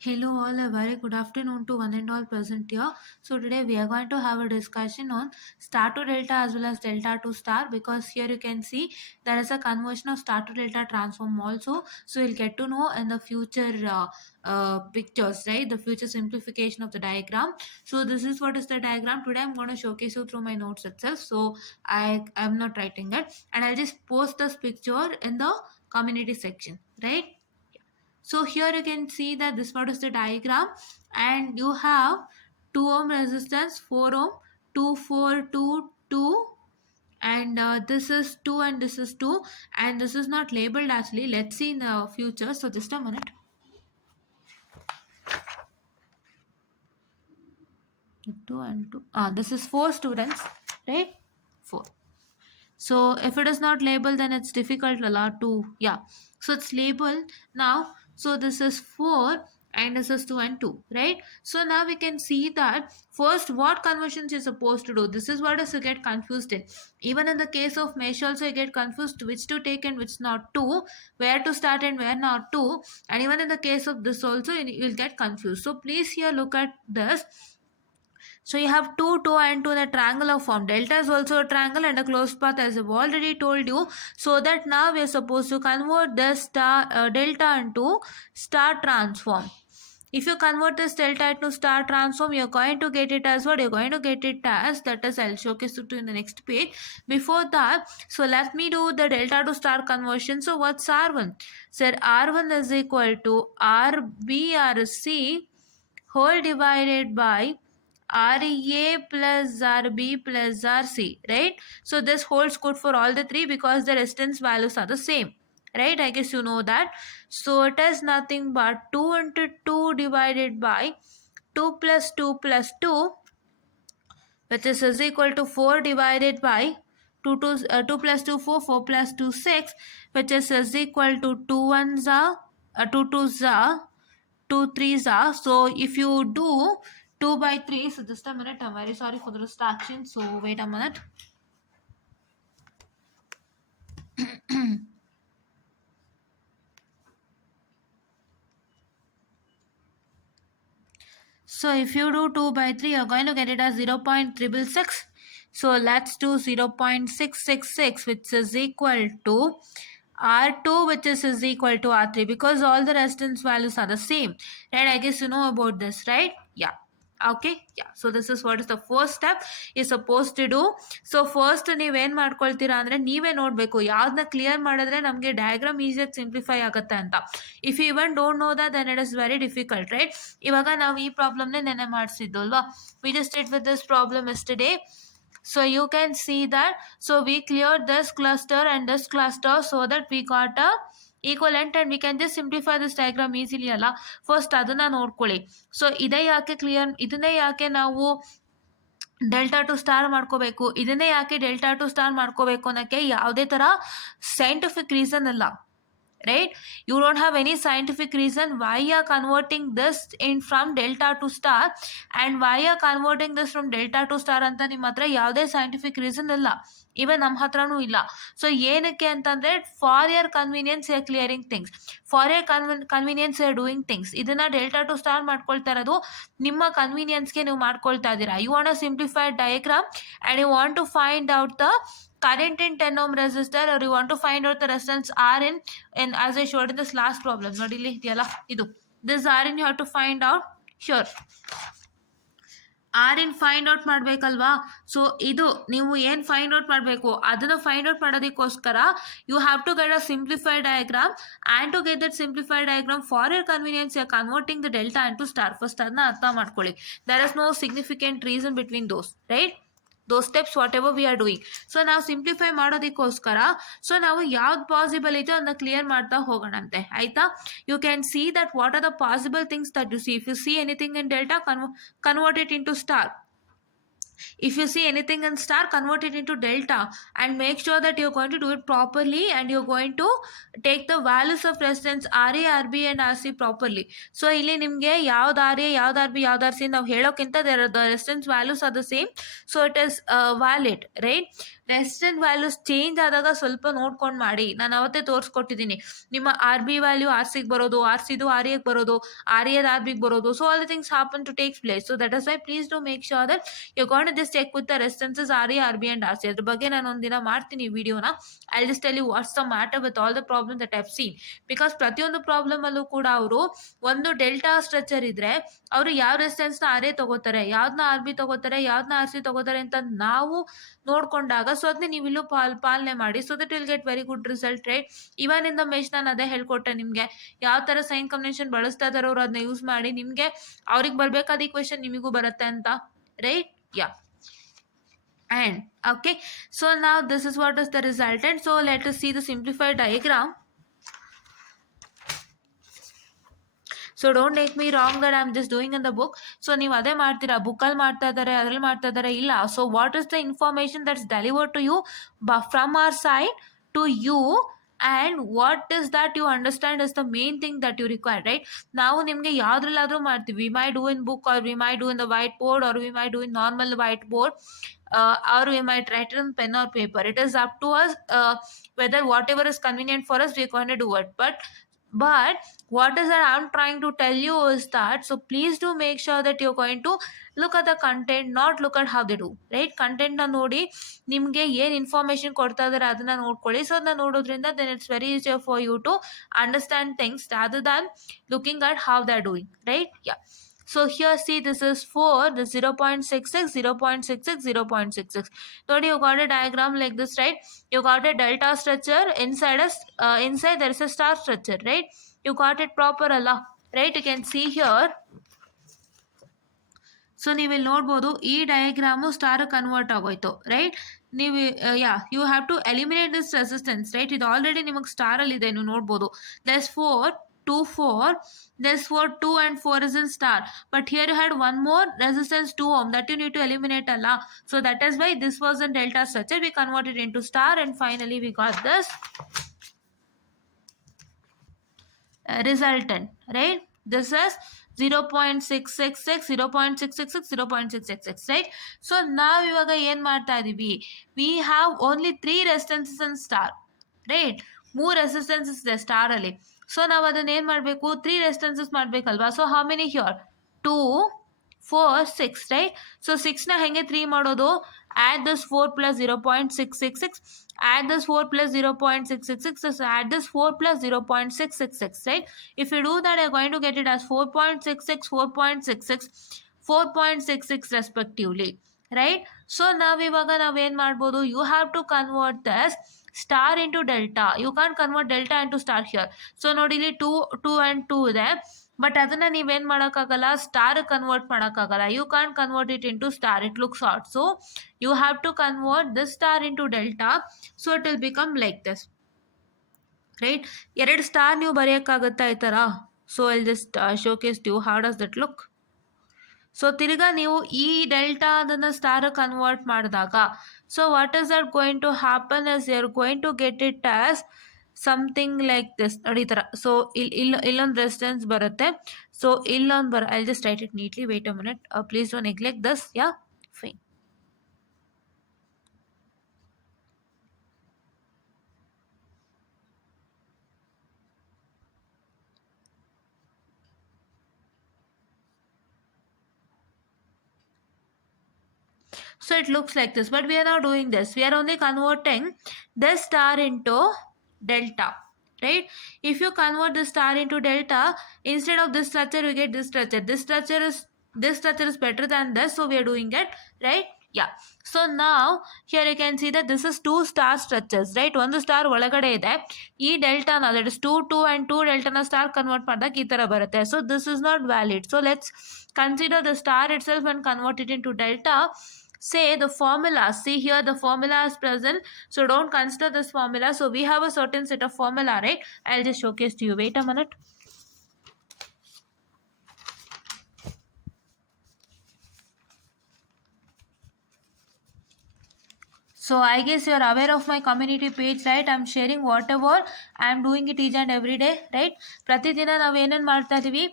Hello all, a very good afternoon to one and all present here. So today we are going to have a discussion on star to delta as well as delta to star, because here you can see there is a conversion of star to delta transform also. So we'll get to know in the future pictures, right? The future simplification of the diagram. So this is what is the diagram. Today I'm going to showcase you through my notes itself. So I am not writing it, and I'll just post this picture in the community section, right? So here you can see that this part is the diagram, and you have 2 ohm resistance, 4 ohm, 2, 4, 2, 2, and this is 2 and this is 2, and this is not labeled actually. Let's see in the future. So just a minute. 2 and 2. This is 4 students, right? 4. So if it is not labeled, then it's difficult to, yeah. So it's labeled now. So this is 4 and this is 2 and 2, right? So now we can see that first what conversions you're supposed to do. This is what is to get confused in. Even in the case of mesh also you get confused which to take and which not to, where to start and where not to. And even in the case of this also you'll get confused. So please here look at this. So you have 2, 2 and 2 in a triangular form. Delta is also a triangle and a closed path, as I've already told you. So that now we are supposed to convert this delta into star transform. If you convert this delta into star transform, you're going to get it as what? You're going to get it as, that is, I'll showcase it to you in the next page. Before that, so let me do the delta to star conversion. So what's R1? So R1 is equal to RBRC whole divided by RA plus RB plus RC, right? So this holds good for all the three because the resistance values are the same, right? I guess you know that. So it is nothing but 2 into 2 divided by 2 plus 2 plus 2, which is equal to 4 divided by 2 plus 2 4, 4 plus 2 6, which is equal to 2 1s are 2 2s are 2 3s are. So if you do 2 by 3, so just a minute, I'm very sorry for the distraction, so wait a minute. So if you do 2 by 3, you're going to get it as 0.666. So let's do 0.666, which is equal to R2, which is equal to R3, because all the resistance values are the same, right? I guess you know about this, right? Yeah. Okay, yeah. So this is what is the first step is supposed to do. So first ನೀವೇನ್ ಮಾಡ್ಕೊಳ್ತೀರಾ ಅಂದ್ರೆ ನೀವೇ ನೋಡಬೇಕು ಯಾವ್ದನ್ನ clear ಮಾಡಿದ್ರೆ ನಮಗೆ diagram ಈಸಿಯಾಗಿ simplify ಆಗುತ್ತೆ ಅಂತ. If you even don't know then it is very difficult, right? ಇವಾಗ ನಾವು ಈ ಪ್ರಾಬ್ಲಮ್ನೇ ನೆನೆ ಮಾಡಿಸಿದ್ದು ಅಲ್ವಾ? We just did with this problem yesterday. So you can see that, so we cleared this cluster and this cluster so that we got a equivalent, and we can just simplify this diagram easily ಅಲ್ಲ. First ಅದನ್ನ ನೋಡ್ಕೊಳ್ಳಿ. So ಇದೇ ಯಾಕೆ clear, ಇದನ್ನೇ ಯಾಕೆ ನಾವು delta to star ಮಾಡ್ಕೋಬೇಕು, ಇದನ್ನೇ ಯಾಕೆ ಡೆಲ್ಟಾ ಟು ಸ್ಟಾರ್ ಮಾಡ್ಕೋಬೇಕು ಅನ್ನೋಕ್ಕೆ ಯಾವುದೇ ಥರ ಸೈಂಟಿಫಿಕ್ ರೀಸನ್ ಅಲ್ಲ, right? You don't have any scientific reason why you are converting this in from delta to star and why you are converting this from delta to star ಅಂತ ನಿಮ್ಮ ಹತ್ರ ಯಾವುದೇ scientific reason ಇಲ್ಲ, ಇವನ್ ನಮ್ಮ ಹತ್ರನೂ ಇಲ್ಲ. So ಏನಕ್ಕೆ ಅಂತಂದರೆ for your convenience your clearing things, for your convenience your doing things. ಇದನ್ನು ಡೆಲ್ಟಾ ಟು ಸ್ಟಾರ್ ಮಾಡ್ಕೊಳ್ತಾ ಇರೋದು ನಿಮ್ಮ ಕನ್ವೀನಿಯನ್ಸ್ಗೆ ನೀವು ಮಾಡ್ಕೊಳ್ತಾ ಇದ್ದೀರಾ. You want a simplified diagram and you want to find out the current in 10 ohm resistor, or you want to find out the resistance R in as I showed in this last problem. Nodi illi idiyalla idu, this R in you have to find out here. R in find out ಮಾಡಬೇಕಲ್ವಾ? So ಇದು ನೀವು ಏನು find out ಮಾಡಬೇಕು ಅದನ್ನು find out ಮಾಡೋದಕ್ಕೋಸ್ಕರ you have to get a simplified diagram, and to get that simplified diagram for your convenience you are converting the delta into star. First ಅದನ್ನ ಅರ್ಥ ಮಾಡ್ಕೊಳ್ಳಿ. There is no significant reason between those, right? those steps whatever we are doing. So ನಾವು simplify ಮಾಡೋದಕ್ಕೋಸ್ಕರ so ನಾವು ಯಾವ್ದು possible ಇದೆಯೋ ಅದನ್ನ clear ಮಾಡ್ತಾ ಹೋಗೋಣಂತೆ, ಆಯ್ತಾ? You can see that what are the possible things that you see. If you see anything in delta, convert it into star. If you see anything in star, convert it into delta and make sure that you're going to do it properly, and you're going to take the values of resistance RA, RB and RC properly. So ಇಲ್ಲಿ ನಿಮಗೆ ಯಾವ್ದು RA, ಯಾವ್ದು RB, ಯಾವ್ದು RC ನಾವು ಹೇಳೋಕ್ಕಿಂತ the resistance values are the same, so it is valid, right? Resistant values change ಆದಾಗ ಸ್ವಲ್ಪ ನೋಡ್ಕೊಂಡು ಮಾಡಿ. ನಾನು ಅವತ್ತೇ ತೋರಿಸ್ಕೊಟ್ಟಿದ್ದೀನಿ. ನಿಮ್ಮ ಆರ್ ಬಿ ವ್ಯಾಲ್ಯೂ ಆರ್ ಸಿಗೆ ಬರೋದು, ಆರ್ ಸಿದು ಆರ್ ಎಗೆ ಬರೋದು, ಆರ್ ಎದ್ ಆರ್ ಬಿಗೆ ಬರೋದು. So all the things happen to takes place. So that is why please to make sure that you got just check with the resistances R A, R B and R C. ಅದ್ರ ಬಗ್ಗೆ ನಾನು ಒಂದಿನ ಮಾಡ್ತೀನಿ ವಿಡಿಯೋನ. I just tell you what's the matter with all the problem that I have seen. Because ಪ್ರತಿಯೊಂದು problem ಅಲ್ಲೂ ಕೂಡ ಅವರು ಒಂದು ಡೆಲ್ಟಾ ಸ್ಟ್ರಕ್ಚರ್ ಇದ್ರೆ ಅವರು ಯಾವ ರೆಸಿಸ್ಟೆನ್ಸ್ನ ಆರ್ ಎ ತಗೋತಾರೆ, ಯಾವ್ದನ್ನ ಆರ್ ಬಿ ತಗೋತಾರೆ, ಯಾವ್ದನ್ನ ಆರ್ ಸಿ ತಗೋತಾರೆ ಅಂತ ನಾವು ನೋಡ್ಕೊಂಡಾಗ ಸೊ ಅದನ್ನ ನೀವು ಇಲ್ಲೂ ಪಾಲನೆ ಮಾಡಿ. So that will get very good result, right? Even in the mesh ನಾನು ಅದೇ ಹೇಳ್ಕೊಟ್ಟೆ ನಿಮಗೆ. ಯಾವ ಥರ ಸೈನ್ ಕಾಂಬಿನೇಷನ್ ಬಳಸ್ತಾ ಇದಾರೆ ಅವರು ಅದನ್ನ ಯೂಸ್ ಮಾಡಿ ನಿಮಗೆ ಅವ್ರಿಗೆ ಬರ್ಬೇಕಾದ ಈಕ್ವೇಶನ್ ನಿಮಗೂ ಬರುತ್ತೆ ಅಂತ, right? Yeah. And okay, so now this is what is the resultant. So let us see the simplified diagram. So don't take me wrong that I am just doing in the book. So ನೀವು ಅದೇ ಮಾಡ್ತೀರಾ, ಬುಕ್ಕಲ್ಲಿ ಮಾಡ್ತಾ ಇದ್ದಾರೆ, ಅದ್ರಲ್ಲಿ ಮಾಡ್ತಾ ಇದ್ದಾರೆ, ಇಲ್ಲ. So what is the information that's delivered to you from our side to you, and what is that you understand is the main thing that you require, right? ನಾವು ನಿಮಗೆ ಯಾವುದ್ರಲ್ಲಾದರೂ ಮಾಡ್ತೀವಿ. We might do in book, or we might do in the white board, or we might do in normal white board, or we might write it on pen or paper. It is up to us whether whatever is convenient for us we're going to do it. But what is that I'm trying to tell you is that, so please do make sure that you're going to look at the content, not look at how they do, right? Content na ನೋಡಿ ನಿಮಗೆ ಏನು information ಕೊಡ್ತಾ ಇದ್ದಾರೆ ಅದನ್ನ ನೋಡ್ಕೊಳ್ಳಿ. So ಅದನ್ನ ನೋಡೋದ್ರಿಂದ then it's very easier for you to understand things rather than looking at how they're doing, right? Yeah. So here see, this is 4, this 0.66, 0.66, 0.66. So you got a diagram like this, right? You got a delta structure, inside there is a star structure, right? You got it proper alla, right? You can see here. So ನೀವು ಇಲ್ಲಿ ನೋಡ್ಬೋದು ಈ diagram star convert ಆಗೋಯ್ತು, right? ನೀವು you have to eliminate this resistance, right? ಇದು already ನಿಮಗೆ ಸ್ಟಾರಲ್ಲಿ ಇದೆ, ನೀವು ನೋಡ್ಬೋದು. ದಸ್ 4, 2, 4, this 4, 2 and 4 is in star, but here you had one more resistance 2 ohm that you need to eliminate alla. So that is why this was in delta structure, we converted into star, and finally we got this resultant, right? This is 0.666, 0.666, 0.666, right? So now ಇವಾಗ ಏನು ಮಾಡ್ತಾ ಇದೀವಿ, we have only 3 resistances in star, right? 3 resistances ಇದೆ ಸ್ಟಾರಲ್ಲಿ. So ನಾವು ಅದನ್ನ ಏನು ಮಾಡಬೇಕು, 3 ರೆಸಿಸ್ಟೆನ್ಸಸ್ ಮಾಡಬೇಕಲ್ವಾ? So how many here? 2, 4, 6, right? So 6ನ ಹೆಂಗೆ 3 ಮಾಡೋದು? add this 4 plus 0.666, add this 4 plus 0.666, add this 4 plus 0.666, right? If you do that, you're going to get it as 4.66, 4.66, 4.66 respectively, right? So ನಾವಿವಾಗ ನಾವೇನು ಮಾಡ್ಬೋದು, you have to convert this star into delta. You can't convert delta into star here. So ನೋಡಿ ಇಲ್ಲಿ 2 and 2 ಇದೆ, but ಅದನ್ನ ನೀವೇನು ಮಾಡೋಕ್ಕಾಗಲ್ಲ, star convert ಮಾಡೋಕ್ಕಾಗಲ್ಲ. You can convert it into star, it looks at. So you have to convert this star into delta, so it will become like this, right? 2 star ನೀವು ಬರೆಯೋಕ್ಕಾಗುತ್ತಾ ಈ ಥರ? So I'll just showcase you how does that look. So ತಿರ್ಗಾ ನೀವು ಈ delta ಅದನ್ನು star convert ಮಾಡಿದಾಗ, so what is that going to happen is you are going to get it as something like this, ನೋಡಿ ಈ ಥರ. So ಇಲ್ಲೊಂದು resistance ಬರುತ್ತೆ, ಸೊ ಇಲ್ಲೊಂದು I just write it neatly, wait a minute, please don't neglect this. Yeah, fine. So it looks like this, but we are not doing this. We are only converting this star into delta, right? If you convert this star into delta, instead of this structure you get this structure. This structure is better than this, so we are doing it, right? Yeah. So now here you can see that this is 2 star structures, right? ಒಂದು star ಒಳಗಡೆ ಇದೆ. ಈ ಡೆಲ್ಟಾನ, that is 2, 2 and 2 ಡೆಲ್ಟಾನ star convert ಮಾಡಿದಾಗ ಈ ಥರ ಬರುತ್ತೆ. So this is not valid. So let's consider the star itself and convert it into delta. Say the formula, see here the formula is present, so don't consider this formula. So we have a certain set of formula, right? I'll just showcase to you. Wait a minute. So I guess you are aware of my community page, right? I'm sharing whatever I'm doing it each and every day, right? ಪ್ರತಿದಿನ ನಾವು ಏನೇನು ಮಾಡ್ತಾ ಇದೀವಿ,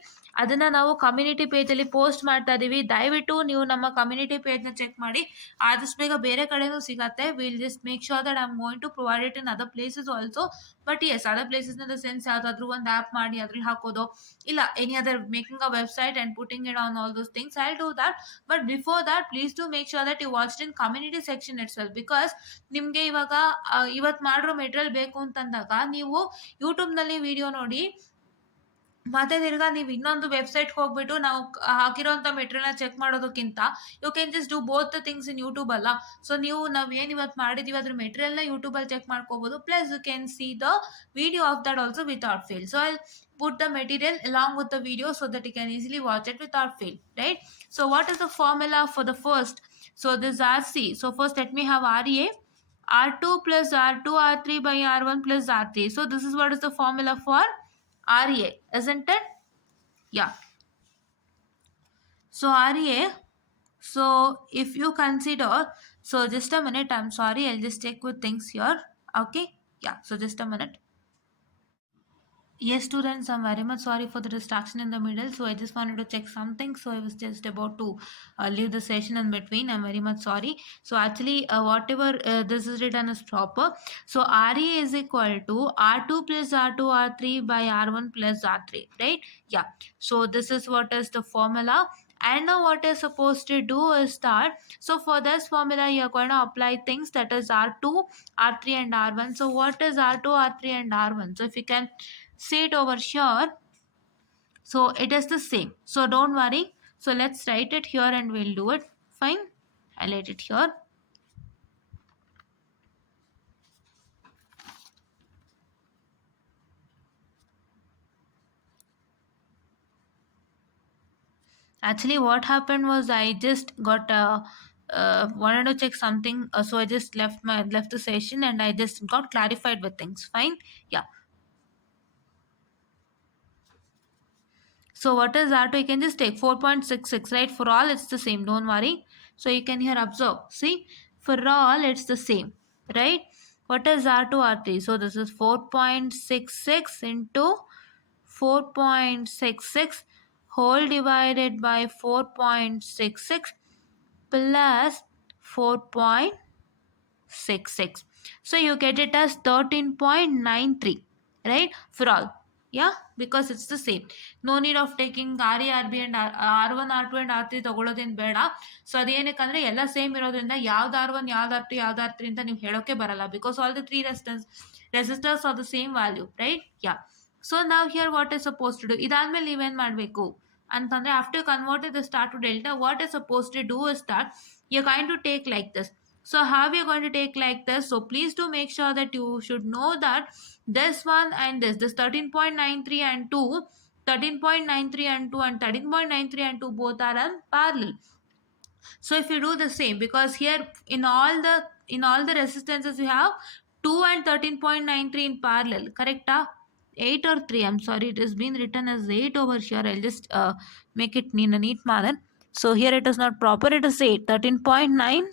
ಅದನ್ನು ನಾವು community ಪೇಜಲ್ಲಿ post ಮಾಡ್ತಾ ಇದ್ದೀವಿ. ದಯವಿಟ್ಟು ನೀವು ನಮ್ಮ ಕಮ್ಯುನಿಟಿ ಪೇಜ್ನ ಚೆಕ್ ಮಾಡಿ. ಆದಷ್ಟು ಬೇಗ ಬೇರೆ ಕಡೆನೂ ಸಿಗತ್ತೆ. Will just make sure that I am going to provide it in other places also. But yes, other places in the sense ಯಾವುದಾದ್ರೂ ಒಂದು ಆ್ಯಪ್ ಮಾಡಿ ಅದ್ರಲ್ಲಿ ಹಾಕೋದು, ಇಲ್ಲ any other making a website and putting it on all those things, I will do that. But before that please to make sure that you watched in community section itself. Because ನಿಮಗೆ ಇವಾಗ ಇವತ್ತು ಮಾಡಿರೋ material ಬೇಕು ಅಂತಂದಾಗ ನೀವು ಯೂಟ್ಯೂಬ್ನಲ್ಲಿ video ನೋಡಿ ಮತ್ತೆ ತಿರ್ಗಾ ನೀವು ಇನ್ನೊಂದು ವೆಬ್ಸೈಟ್ಗೆ ಹೋಗ್ಬಿಟ್ಟು ನಾವು ಹಾಕಿರೋಂಥ ಮೆಟೀರಿಯಲ್ನ ಚೆಕ್ ಮಾಡೋದಕ್ಕಿಂತ you can just do both the things in YouTube ಅಲ್ಲ. ಸೊ ನಾವು ಏನು ಇವತ್ತು ಮಾಡಿದ್ದೀವಿ ಅದ್ರ ಮೆಟೀರಿಯಲ್ನ ಯೂಟ್ಯೂಬಲ್ಲಿ ಚೆಕ್ ಮಾಡ್ಕೋಬೋದು. Plus you can see the video of that also without fail. So I put the material along with the video so that you can easily watch it without fail, right? So what is the formula for the first? So this RC. So first let me have RA. R2 plus R2 R3 by R1 plus R3. So this is what is the formula for RA, isn't it? Yeah. So RA, so if you consider, so just a minute, I'm sorry, I'll just check with things here. Okay, yeah, so just a minute. Yes, students, I'm very much sorry for the distraction in the middle. So I just wanted to check something. So I was just about to leave the session in between. I'm very much sorry. So actually, whatever this is written is proper. So RE is equal to R2 plus R2 R3 by R1 plus R3, right? Yeah. So this is what is the formula. And now what you're supposed to do is that, so for this formula you're going to apply things, that is R2, R3 and R1. So what is R2, R3 and R1? So if you can see it over here, so it is the same. So don't worry. So let's write it here and we'll do it. Fine. Highlight it here. Actually what happened was I just got wanted to check something, so I just left the session and I just got clarified with things. Fine. Yeah. So what is R2? You can just take 4.66, right? For all it's the same, don't worry. So you can here observe, see, for all it's the same, right? What is R2, R3? So this is 4.66 into 4.66 whole divided by 4.66 plus 4.66. So you get it as 13.93, right? For all. Yeah, because it's the same. No need of taking RE, RB and R1, R2 and R3 ತಗೊಳ್ಳೋದೇನು ಬೇಡ. So ಅದೇನಕ್ಕಂದ್ರೆ ಎಲ್ಲ same ಇರೋದ್ರಿಂದ ಯಾವ್ದು R1 ಯಾವ್ದು R2 ಯಾವ್ದು R3 ಅಂತ ನೀವು ಹೇಳೋಕೆ ಬರಲ್ಲ, because all the three resistors are the same value, right? Yeah. So now here what is supposed to do? ಇದಾದ್ಮೇಲೆ ನೀವೇನು ಮಾಡಬೇಕು ಅಂತಂದ್ರೆ, after converting the star to delta, what is supposed to do is that you're going to take like this. So how we are going to take like this? So please do make sure that you should know that this one and this 13.93 and 2, 13.93 and 2 and 13.93 and 2 both are in parallel. So if you do the same, because here in all the resistances you have 2 and 13.93 in parallel, correct? 8 or 3, I'm sorry, it has been written as 8 over here. I'll just make it in a neat manner. So here it is not proper, it is 8, 13.9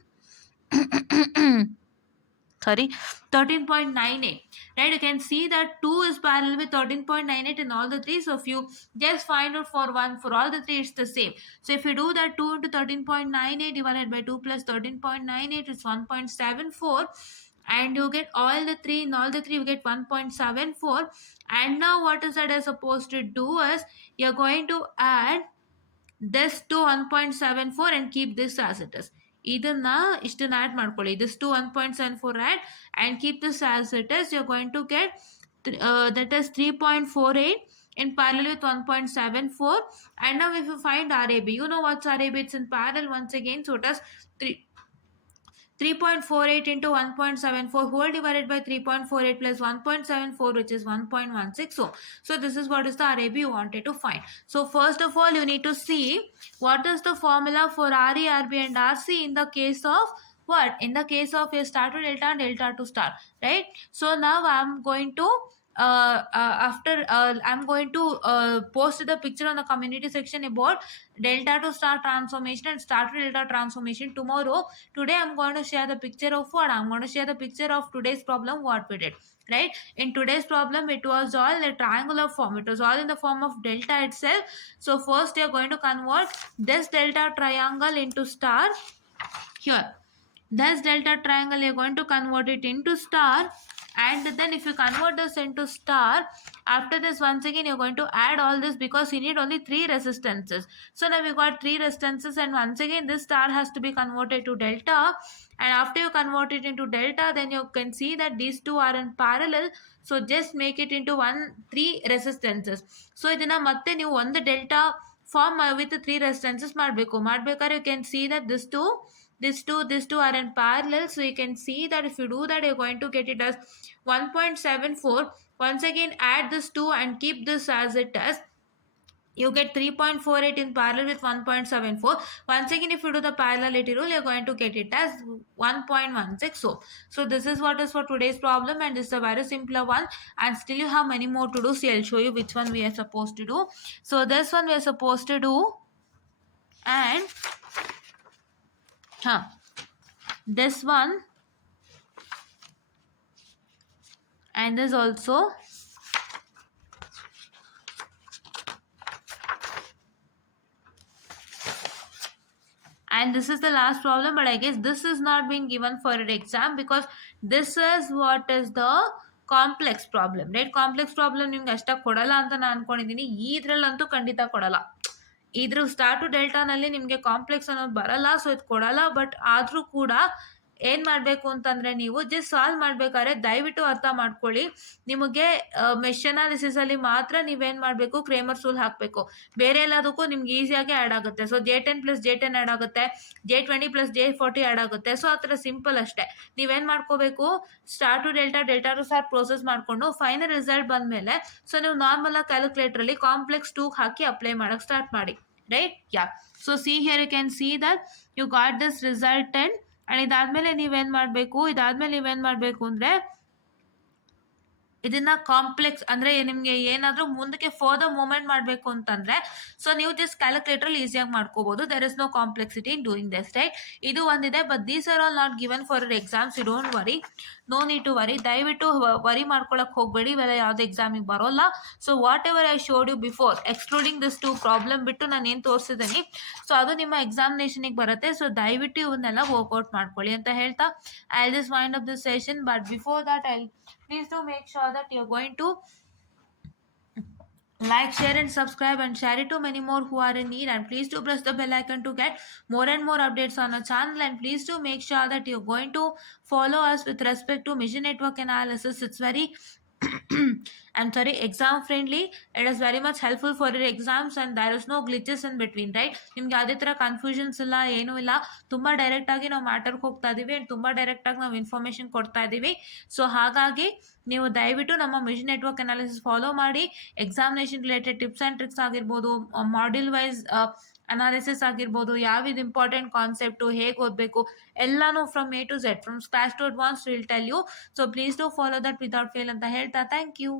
sorry, 13.98, right? You can see that 2 is parallel with 13.98 in all the three. So if you just find out for one, for all the three it's the same. So if you do that, 2 into 13.98 divided by 2 plus 13.98 is 1.74, and you get all the three, in all the three you get 1.74. And now what is that is supposed to do is you're going to add this to 1.74 and keep this as it is. ಇದನ್ನ ಇಷ್ಟನ್ನ add ಮಾಡ್ಕೊಳ್ಳಿ, this to 1.74 add and keep this as it is. You're going to get that is 3.48 in parallel with 1.74. And now if you find RAB, you know what's RAB, it's in parallel once again. So it is 3.48 into 1.74 whole divided by 3.48 plus 1.74, which is 1.16. So this is what is the RAB you wanted to find. So first of all you need to see what is the formula for RE, RB and RC in the case of what? In the case of a star to delta and delta to star, right? So now I'm going to after I'm going to post the picture on the community section about delta to star transformation and star to delta transformation tomorrow. Today I'm going to share the picture of what I'm going to share the picture of today's problem what we did, right? In today's problem it was all a triangular form, it was all in the form of delta itself. So first you're going to convert this delta triangle into star. Here this delta triangle you're going to convert it into star, and then if you convert this into star, after this once again you're going to add all this because you need only three resistances. So now we got three resistances, and once again this star has to be converted to delta, and after you convert it into delta, then you can see that these two are in parallel. So just make it into three resistances. So ಇದನ್ನ ಮತ್ತೆ ನೀವು ಒಂದು delta form with three resistances ಮಾಡಬೇಕು. ಮಾಡ್ಬೇಕಾದ್ರೆ you can see that these two are in parallel. So you can see that if you do that, you're going to get it as 1.74. Once again add this 2 and keep this as it is, you get 3.48 in parallel with 1.74. Once again if you do the parallelity rule, you're going to get it as 1.16. So this is what is for today's problem, and this is a very simpler one, and still you have many more to do. So I'll show you which one we are supposed to do. So this one we are supposed to do, and this one, and this also, and this is the last problem. But I guess this is not being given for an exam because this is what is the complex problem, right? Complex problem ನಿಮ್ಗೆ ಅಷ್ಟಾಗಿ ಕೊಡಲ್ಲ ಅಂತ ನಾನು ಅನ್ಕೊಂಡಿದ್ದೀನಿ. ಇದ್ರಲ್ಲಂತೂ ಖಂಡಿತ ಕೊಡಲ್ಲ. ಇದ್ರ star to ಡೆಲ್ಟಾನಲ್ಲಿ ನಿಮಗೆ ಕಾಂಪ್ಲೆಕ್ಸ್ ಅನ್ನೋದು ಬರಲ್ಲ, ಸೊ ಇದು ಕೊಡಲ್ಲ. ಬಟ್ ಆದರೂ ಕೂಡ ಏನು ಮಾಡಬೇಕು ಅಂತಂದರೆ, ನೀವು ಜಸ್ಟ್ ಸಾಲ್ವ್ ಮಾಡಬೇಕಾದ್ರೆ ದಯವಿಟ್ಟು ಅರ್ಥ ಮಾಡ್ಕೊಳ್ಳಿ. ನಿಮಗೆ ಮೆಶ್ ಅನಾಲಿಸಿಸಲ್ಲಿ ಮಾತ್ರ ನೀವೇನು ಮಾಡಬೇಕು, ಕ್ರೇಮರ್ಸ್ ರೂಲ್ ಹಾಕಬೇಕು. ಬೇರೆ ಎಲ್ಲದಕ್ಕೂ ನಿಮ್ಗೆ ಈಸಿಯಾಗಿ ಆ್ಯಡ್ ಆಗುತ್ತೆ. ಸೊ J10 + J10 ಆ್ಯಡ್ ಆಗುತ್ತೆ, J20 + J40 ಆ್ಯಡ್ ಆಗುತ್ತೆ. ಸೊ ಆ ಥರ ಸಿಂಪಲ್ ಅಷ್ಟೇ. ನೀವೇನು ಮಾಡ್ಕೋಬೇಕು, star to delta, delta to star process ಮಾಡಿಕೊಂಡು ಫೈನಲ್ ರಿಸಲ್ಟ್ ಬಂದಮೇಲೆ ಸೊ ನೀವು ನಾರ್ಮಲಾಗಿ ಕ್ಯಾಲ್ಕುಲೇಟ್ರಲ್ಲಿ ಕಾಂಪ್ಲೆಕ್ಸ್ 2 ಹಾಕಿ ಅಪ್ಲೈ ಮಾಡೋಕ್ಕೆ ಸ್ಟಾರ್ಟ್ ಮಾಡಿ, right? Yeah. So see here you can see that you got this resultant. And ಇದಾದಮೇಲೆ ನೀವೇನು ಮಾಡಬೇಕು ಅಂದರೆ ಇದನ್ನ ಕಾಂಪ್ಲೆಕ್ಸ್ ಅಂದರೆ ನಿಮಗೆ ಏನಾದರೂ ಮುಂದಕ್ಕೆ ಫರ್ದರ್ ಮೂವ್ಮೆಂಟ್ ಮಾಡಬೇಕು ಅಂತಂದರೆ ಸೊ ನೀವು ಜಸ್ಟ್ ಕ್ಯಾಲ್ಕುಲೇಟ್ರಲ್ಲಿ ಈಸಿಯಾಗಿ ಮಾಡ್ಕೋಬೋದು. There is no complexity in doing this, right? ಇದು ಒಂದಿದೆ. But these are all not given for exams. You don't worry, no need to worry. ದಯವಿಟ್ಟು ವರಿ ಮಾಡ್ಕೊಳಕ್ಕೆ ಹೋಗಬೇಡಿ, ಇವೆಲ್ಲ ಯಾವುದೇ ಎಕ್ಸಾಮಿಗೆ ಬರೋಲ್ಲ. So whatever I showed you before, excluding this 2 problem ಬಿಟ್ಟು ನಾನು ಏನು ತೋರಿಸಿದ್ದೀನಿ ಸೊ ಅದು ನಿಮ್ಮ ಎಕ್ಸಾಮಿನೇಷನಿಗೆ ಬರುತ್ತೆ. ಸೊ ದಯವಿಟ್ಟು ಇವನ್ನೆಲ್ಲ ವರ್ಕೌಟ್ ಮಾಡ್ಕೊಳ್ಳಿ ಅಂತ ಹೇಳ್ತಾ I will just wind up this session. But before that please do make sure that you're going to like, share and subscribe, and share it to many more who are in need. And please do press the bell icon to get more and more updates on our channel. And please do make sure that you're going to follow us with respect to mission network analysis. It's very I'm sorry, exam friendly. It is very much helpful for your exams, and there is no glitches in between, right? ನಿಮ್ಗೆ ಯಾವುದೇ ಥರ confusions ಇಲ್ಲ, ಏನೂ ಇಲ್ಲ. ತುಂಬ ಡೈರೆಕ್ಟಾಗಿ ನಾವು ಮ್ಯಾಟರ್ಗೆ ಹೋಗ್ತಾ ಇದ್ದೀವಿ, ಆ್ಯಂಡ್ ತುಂಬ ಡೈರೆಕ್ಟಾಗಿ ನಾವು ಇನ್ಫಾರ್ಮೇಷನ್ ಕೊಡ್ತಾ ಇದ್ದೀವಿ. ಸೊ ಹಾಗಾಗಿ ನೀವು ದಯವಿಟ್ಟು ನಮ್ಮ ಮಿಷನ್ ನೆಟ್ವರ್ಕ್ ಅನಾಲಿಸಿಸ್ ಫಾಲೋ ಮಾಡಿ. Examination related tips and tricks ಆಗಿರ್ಬೋದು, ಮಾಡ್ಯೂಲ್ ವೈಸ್ ಅನಾಲಿಸಿಸ್ ಆಗಿರ್ಬೋದು, ಯಾವ್ದು ಇಂಪಾರ್ಟೆಂಟ್ ಕಾನ್ಸೆಪ್ಟು, ಹೇಗೆ ಓದಬೇಕು, ಎಲ್ಲನೂ from A to Z, from scratch to advance will tell you. So please do follow that without fail ಅಂತ ಹೇಳ್ತಾ thank you.